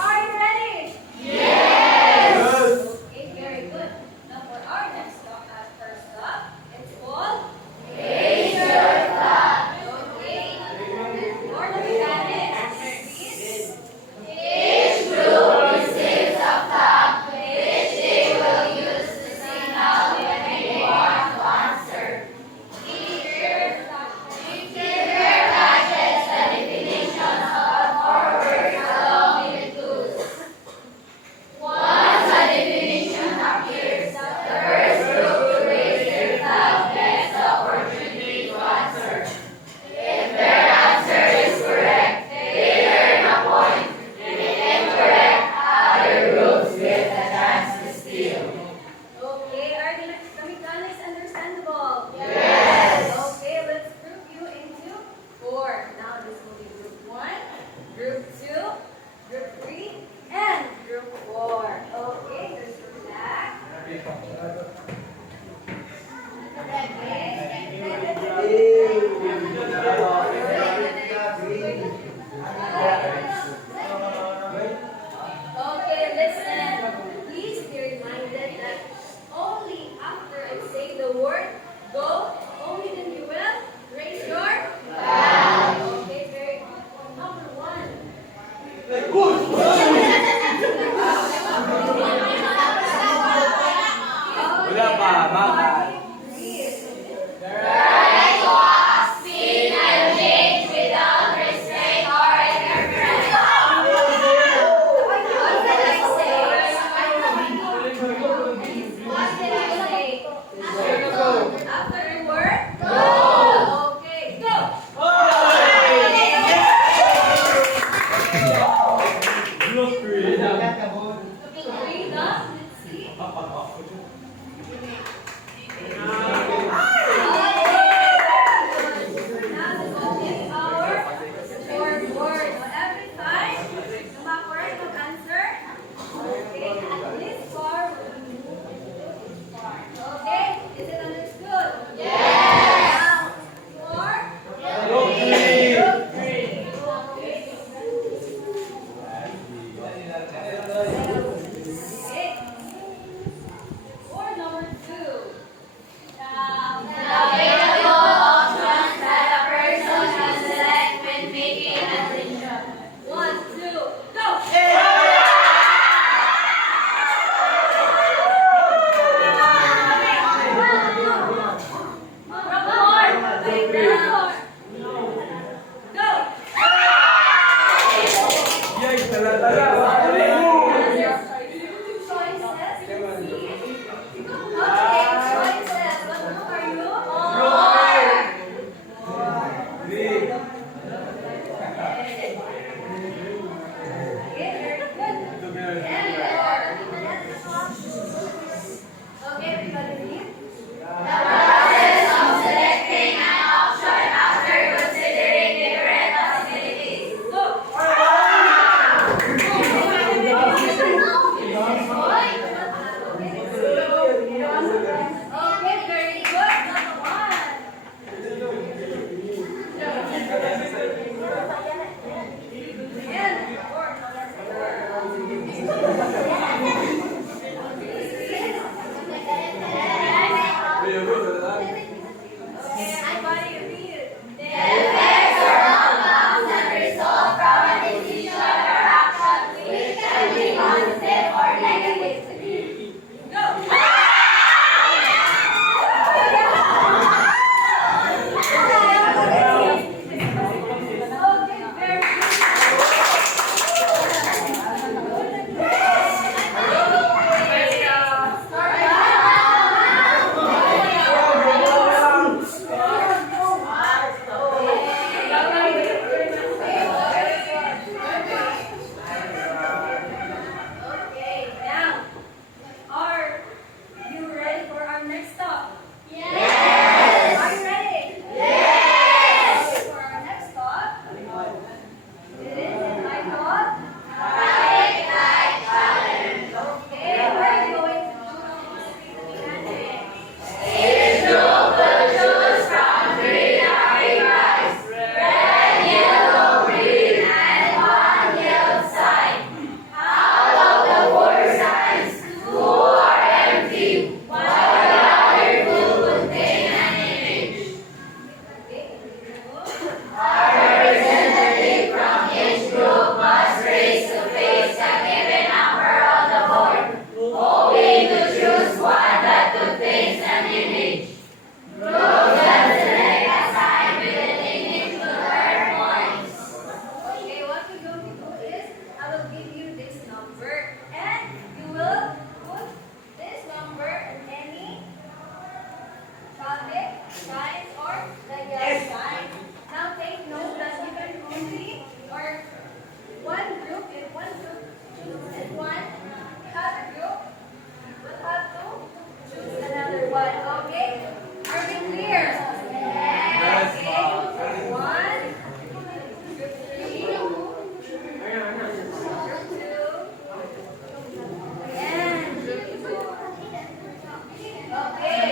Are you ready? Okay, listen. Please be reminded that only after I say the word go, only then you will raise your hand. Okay, very good. Number one. Wala pa, bakit? After the word go. Okay, go. Look green. Looking green, huh? Let's see. Now this will be our fourth word. So every time yung mga correct mag-answer, okay, at least four will be moved. Okay? Is it understood? Yes! Now, four. Look green. Okay. Okay. Or number two. One, two, go! Go! Yay, tala-tala. Green. Look green. Okay, everybody read. Go! Okay, very good. Number one. And Very good, tala. okay, everybody read. Go! Okay, very Okay, now, are you ready for our next stop? Yes! Are you ready? Yes! Okay, for our next stop, it is entitled Okay, we're going to Okay, what we're going to do is I will give you this number and you will put this number in any traffic signs or the yellow sign. Now take note that you can only or one group and one other group will have to choose another one. Okay? Are we clear? Yes. Okay. One, three, two, and okay.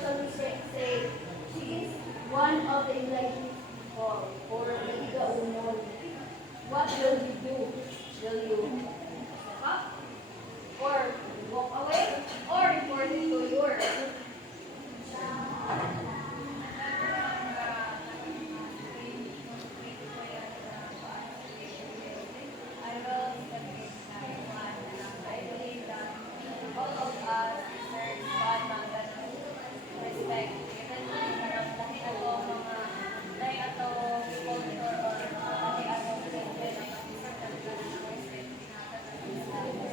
shall we say, she is one of the enlightened people, or naiga umon, what will you do? Will you step up, or walk away, or report it to your I will separate everyone. I believe that all of us deserve God ng ganun respect. Even lahi ato mga lahi ato culture or lahi ato religion ang deserve ng ganun respect.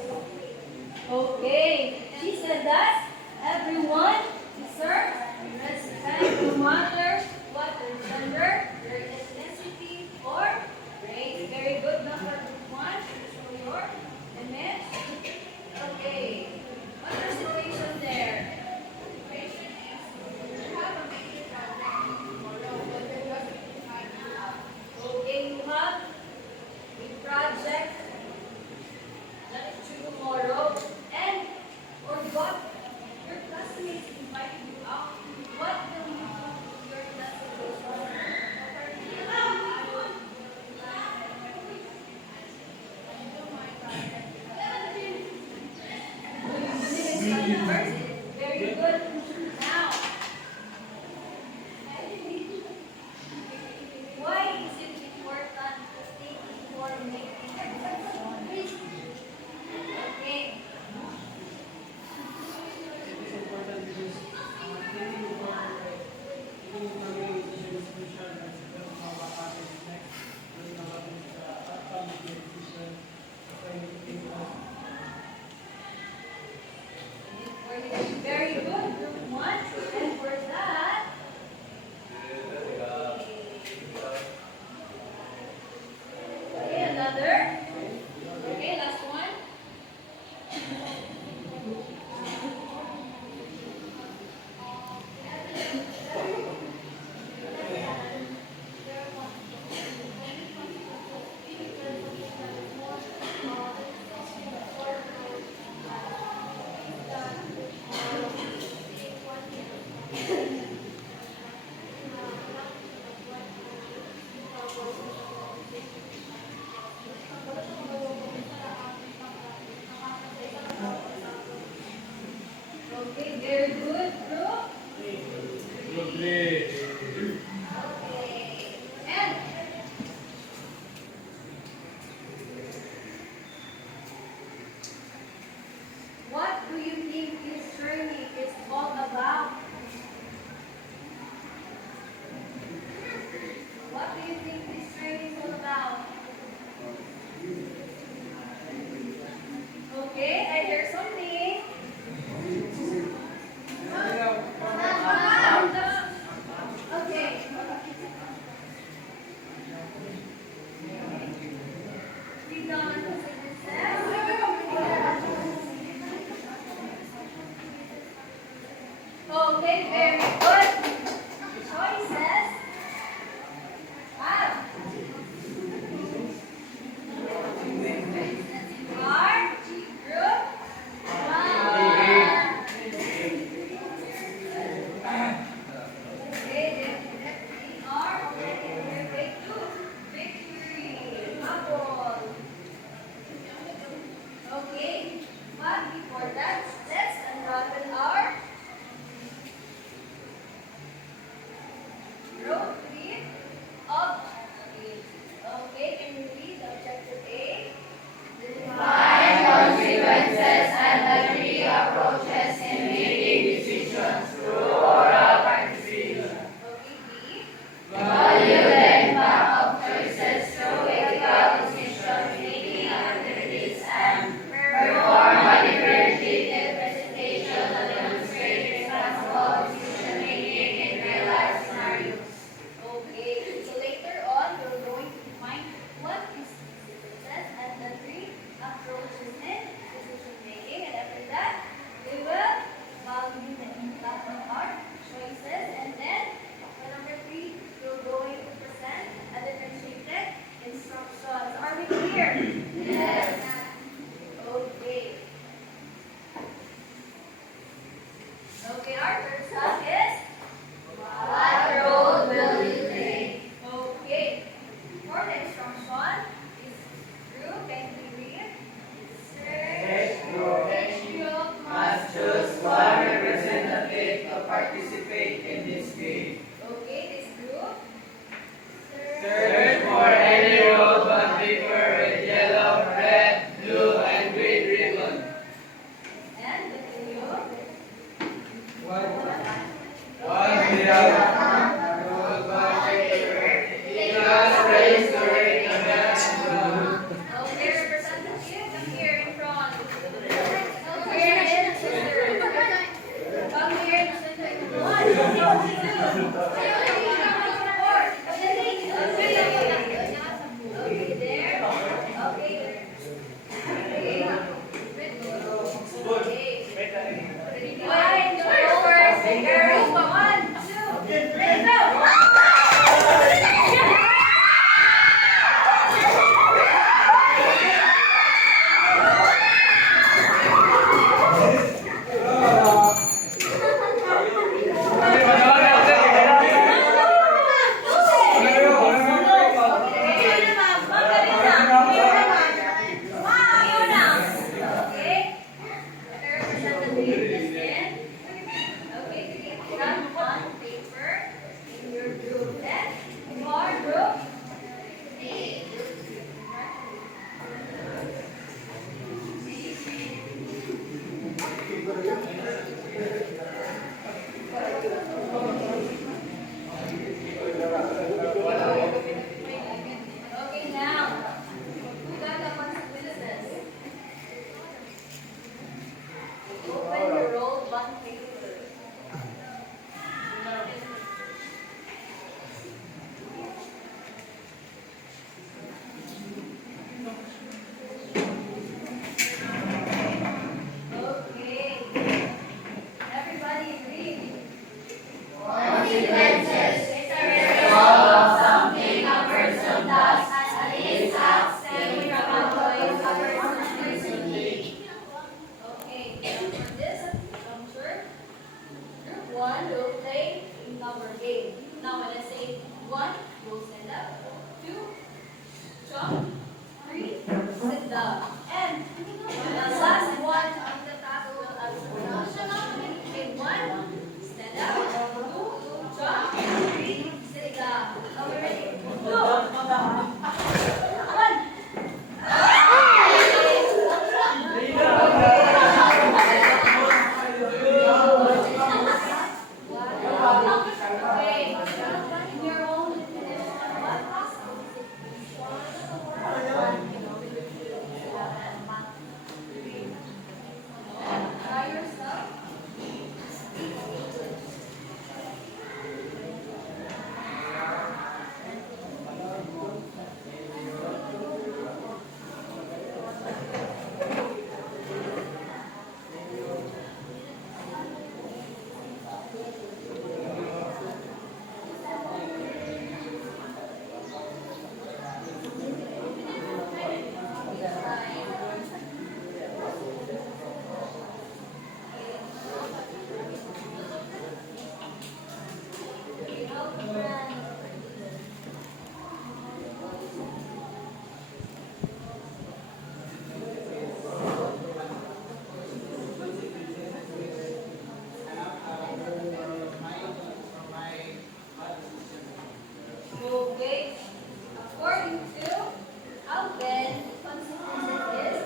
participate in this game. Okay, this group. Search for any rolled bond paper with yellow, red, blue, and green ribbon. And continue. Once we have rolled bond paper, we must raise the ring of the Okay, representative, come here in front. Come here in the center. Come here in the center. 1, 2, 3, 4. Okay, there. Okay, there. Okay. Why? Go first. Girls, 1, 2, 3, go. Okay, now, who got the consequences? Open the roll bond paper. Okay. Everybody read. Consequences is a result of something a person does as it is absent from a voice a person recently. Okay, now for this juncture, group 1 will play a number game. Now when I say 1, we'll stand up. 2, jump. 3, sit down. And the last one of the task will answer. Okay, 1, stand up. 2, jump. 3, sit down. Are we ready? 2, 1. Okay. In your own definition, what try yourself. Okay. According to Alvin, consequences is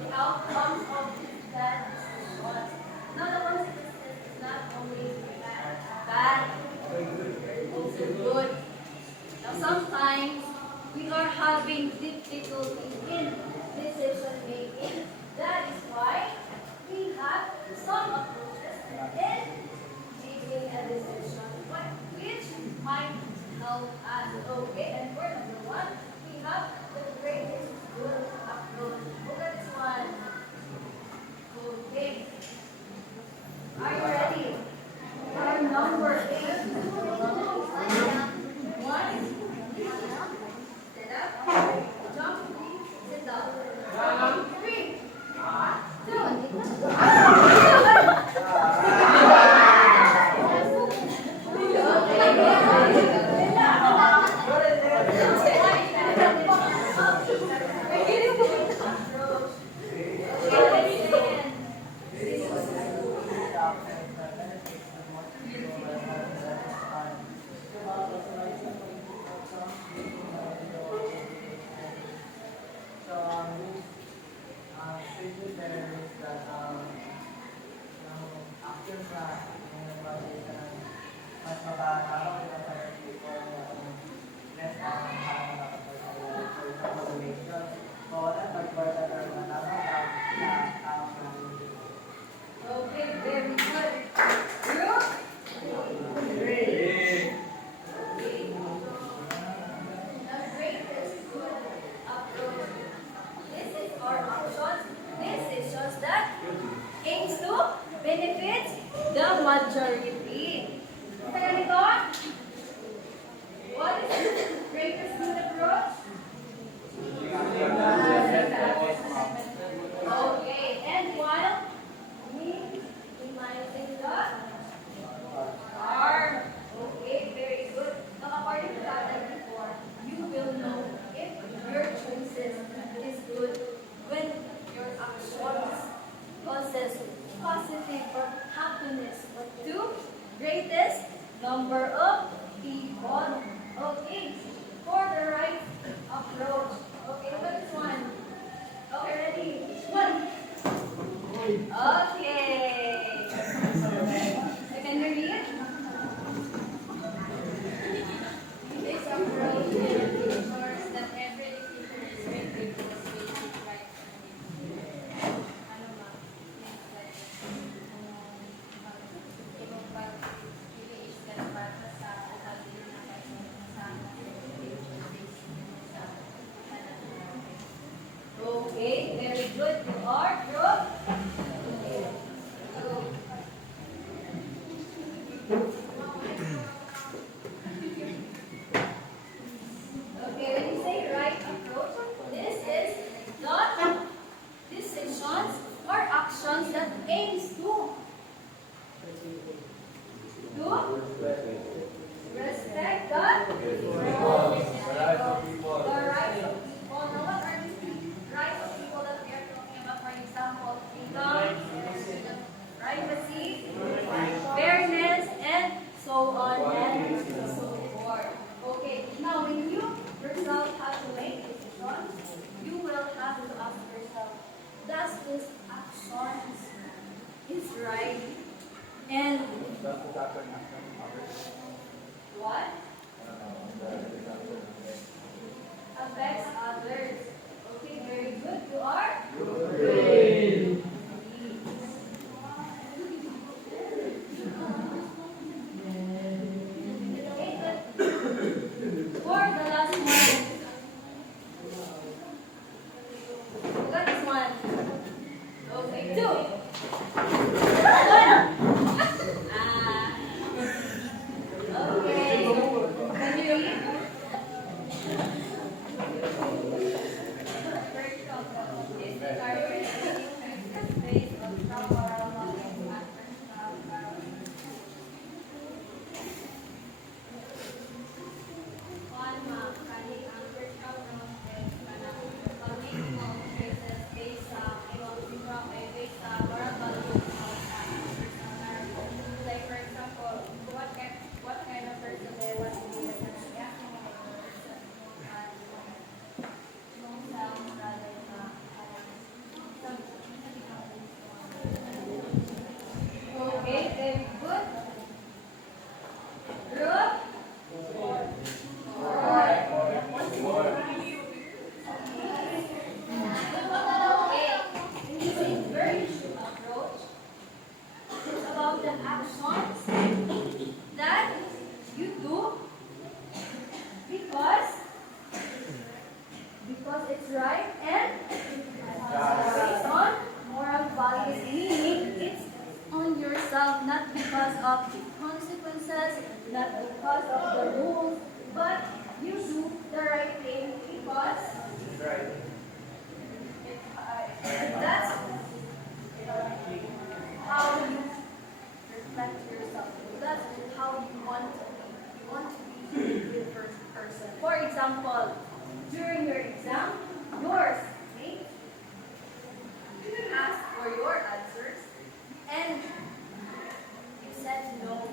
the outcomes of that was. Now the consequences is not always bad, also good. Now sometimes we are having difficulty in decision making. That is why we have some approaches in making a decision, which might help us. Okay, and for number 1, we have the greatest good approach. Look at this one. Okay. Are you ready? Our number 8. 1. Stand up. Jump. Sit down. 3. 2. Okay, very good. Group Three. the greatest good approach. This is our options. This is just that aims to benefit the majority. Sa ganito, what is the greatest good approach? Okay, and while minimizing the harm. Okay, very good. Now, according to that like before, you will know if your choices is good when your actions causes positive or happiness to greatest number of people. Okay, for the right approach. Okay, what is one? Okay, ready? One. Okay. Second read. This approach ensures that every decision is made with the basic right ano ma, next slide. Ibang pag-release ka na para sa sabi na sa Okay, very good. You are group. Okay, when you say right approach, this is the decisions or actions that aims to respect the rights of people. Now, what are these rights of people that we are talking about? For example, freedom, privacy, fairness, and so on and so forth. Okay, now when you yourself have to make decisions, you will have to ask yourself, does this action is right? And what affects others? Okay, very good. You are? Okay, good. For the last one. Got this one. Okay, two. One. Okay. Can you read? is the target based on strong moral knowledge and personal values. Kali ang personal knowledge pag-make mo choices based sa based sa moral values of personal values. Like for example, what kind of person they want to be as a person and self rather than Okay, very good. Group. Okay, this is very true approach. It's about the actions that you do because it's right and based on moral values, meaning it's on yourself, not because of the consequences, not because of the rules, but you do the right thing because that's how you reflect yourself. That's how you want to be. You want to be a good person. For example, during your exam, your mate asked for your answers and you said no.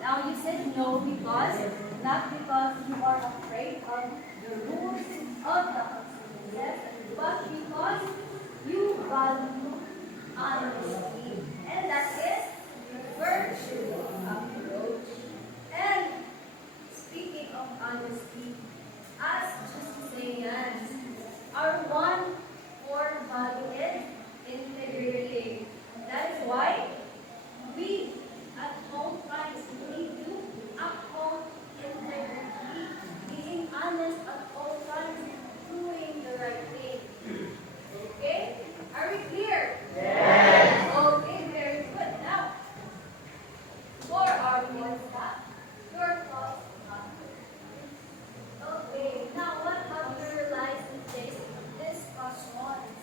Now you said no because, not because you are afraid of the rules of the consequences, but because you value honesty. And that is virtue approach. one stop. Your thoughts. Okay, now what have you realized in this questions?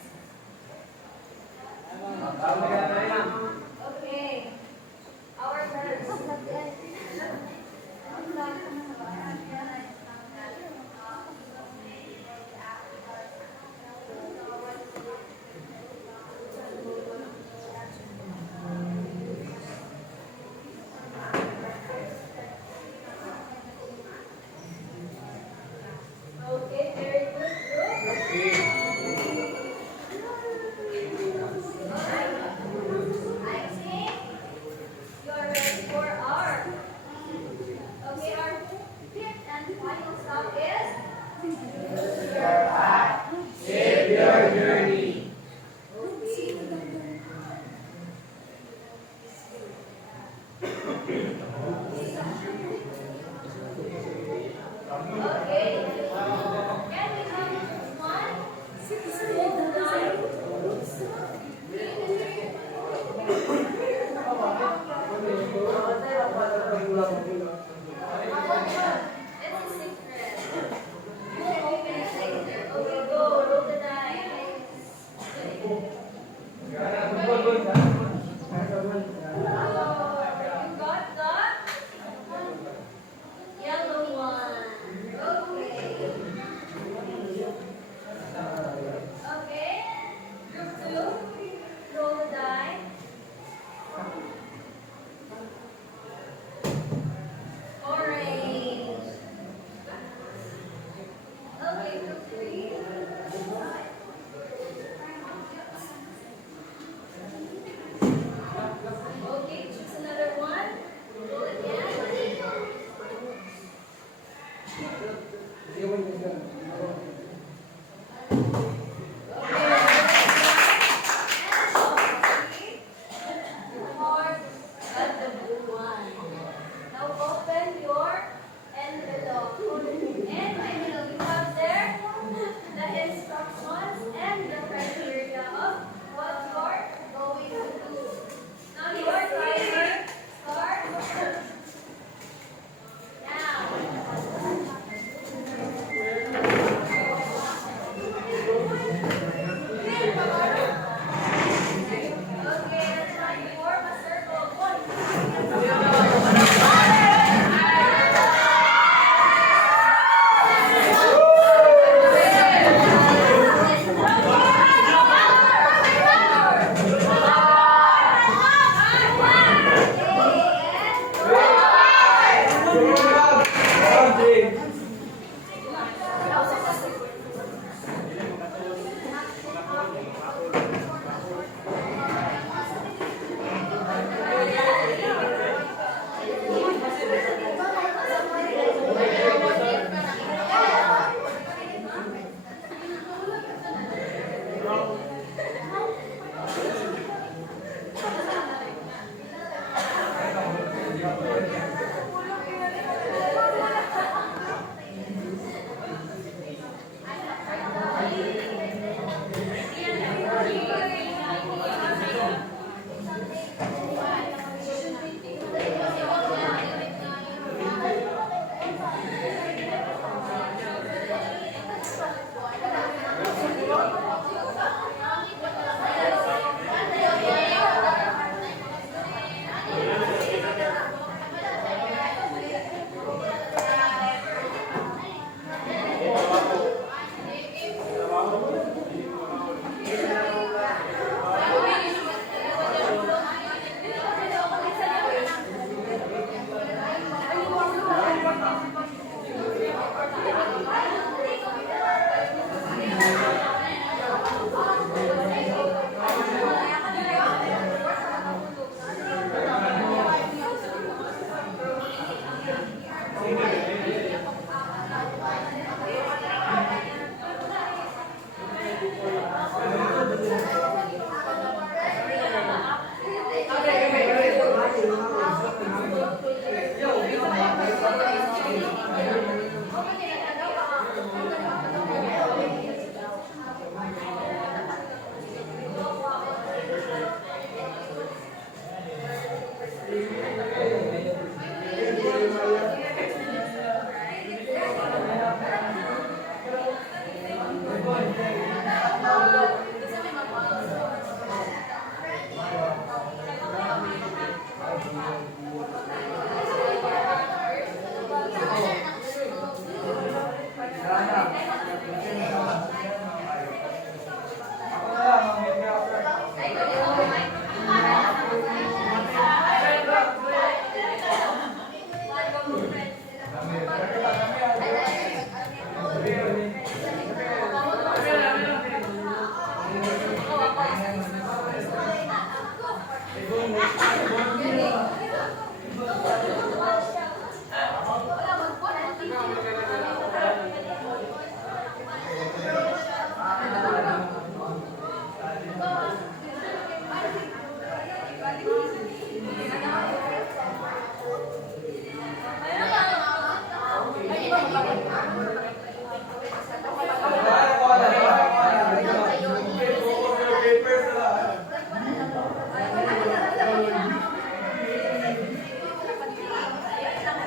Okay. Our first. Okay, very good, group.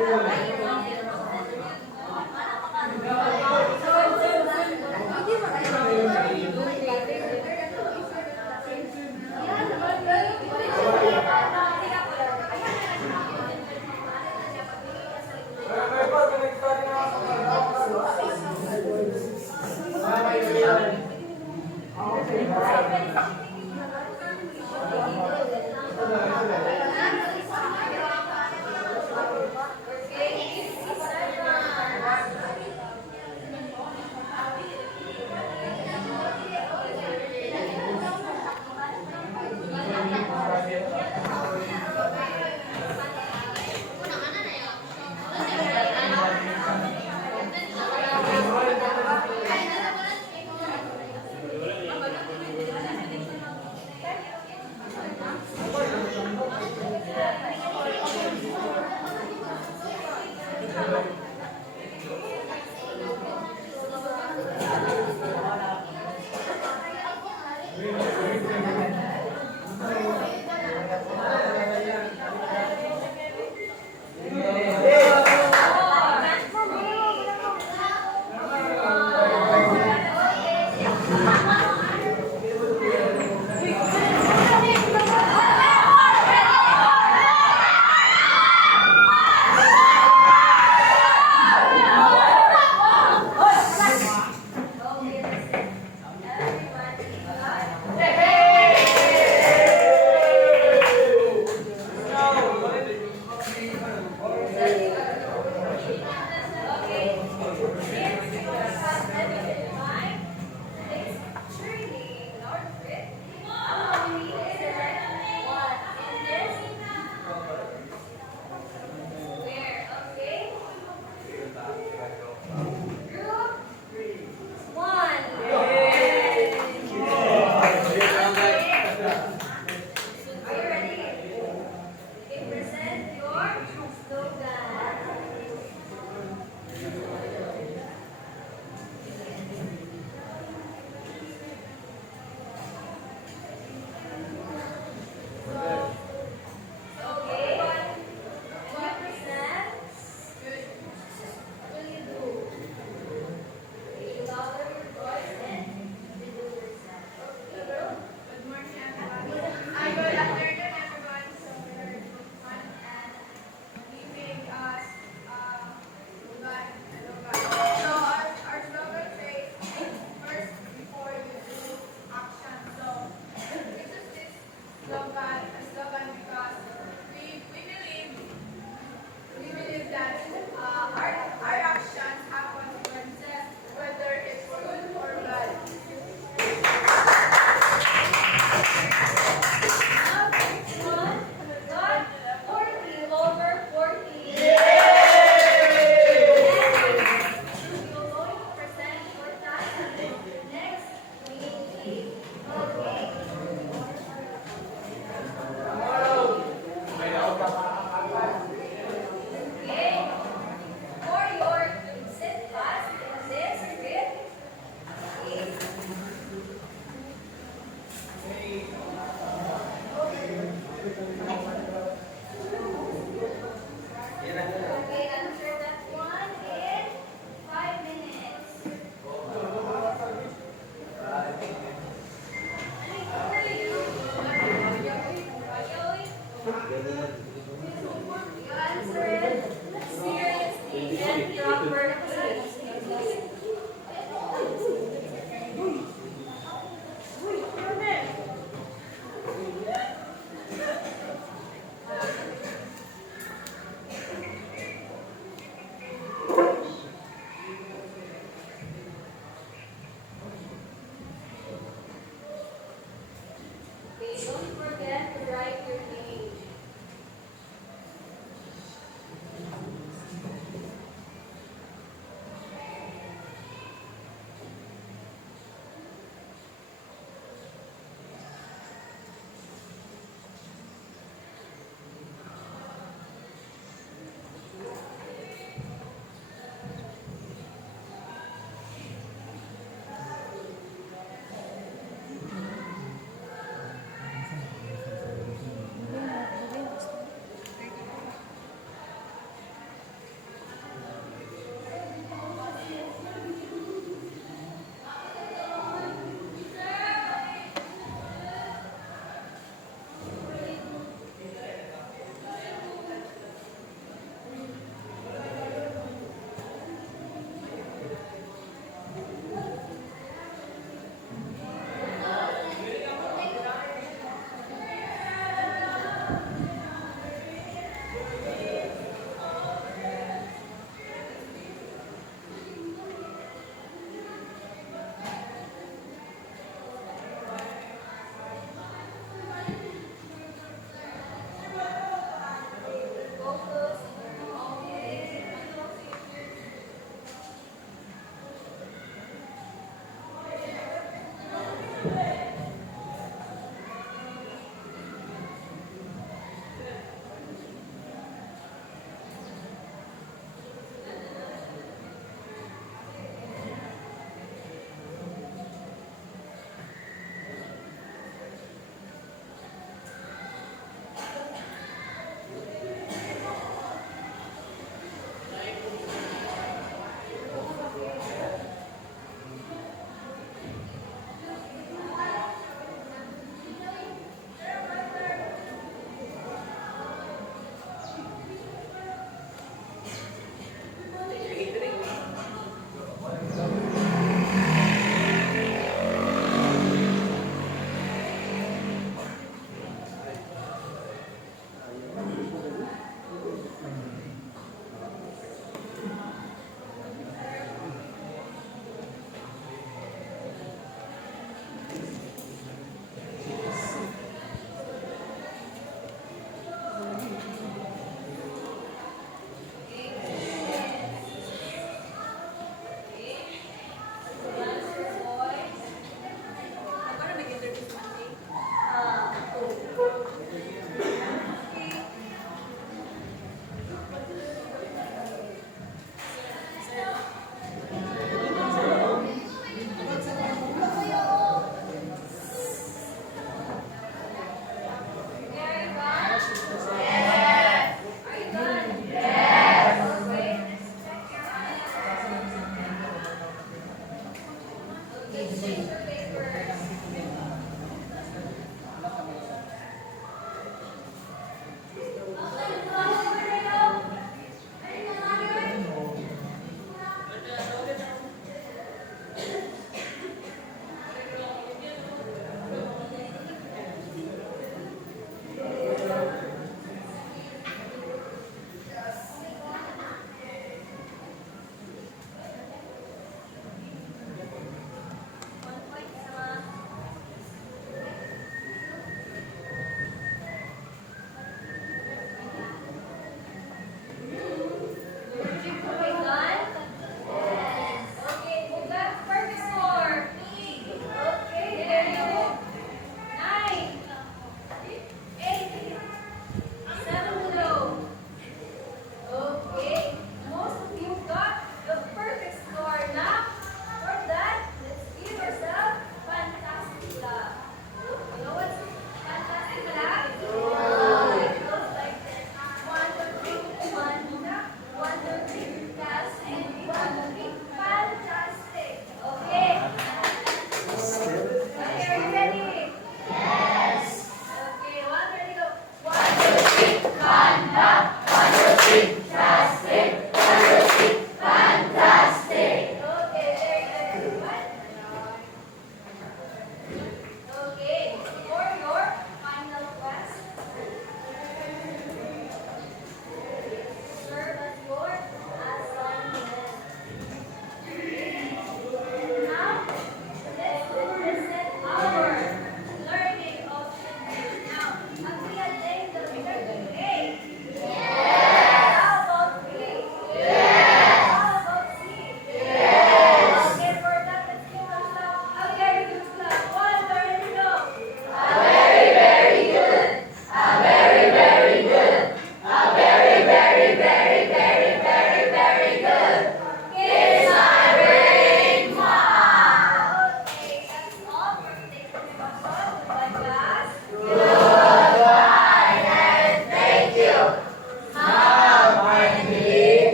Yes,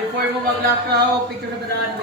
Before mo mag-lock out, picture na tandaan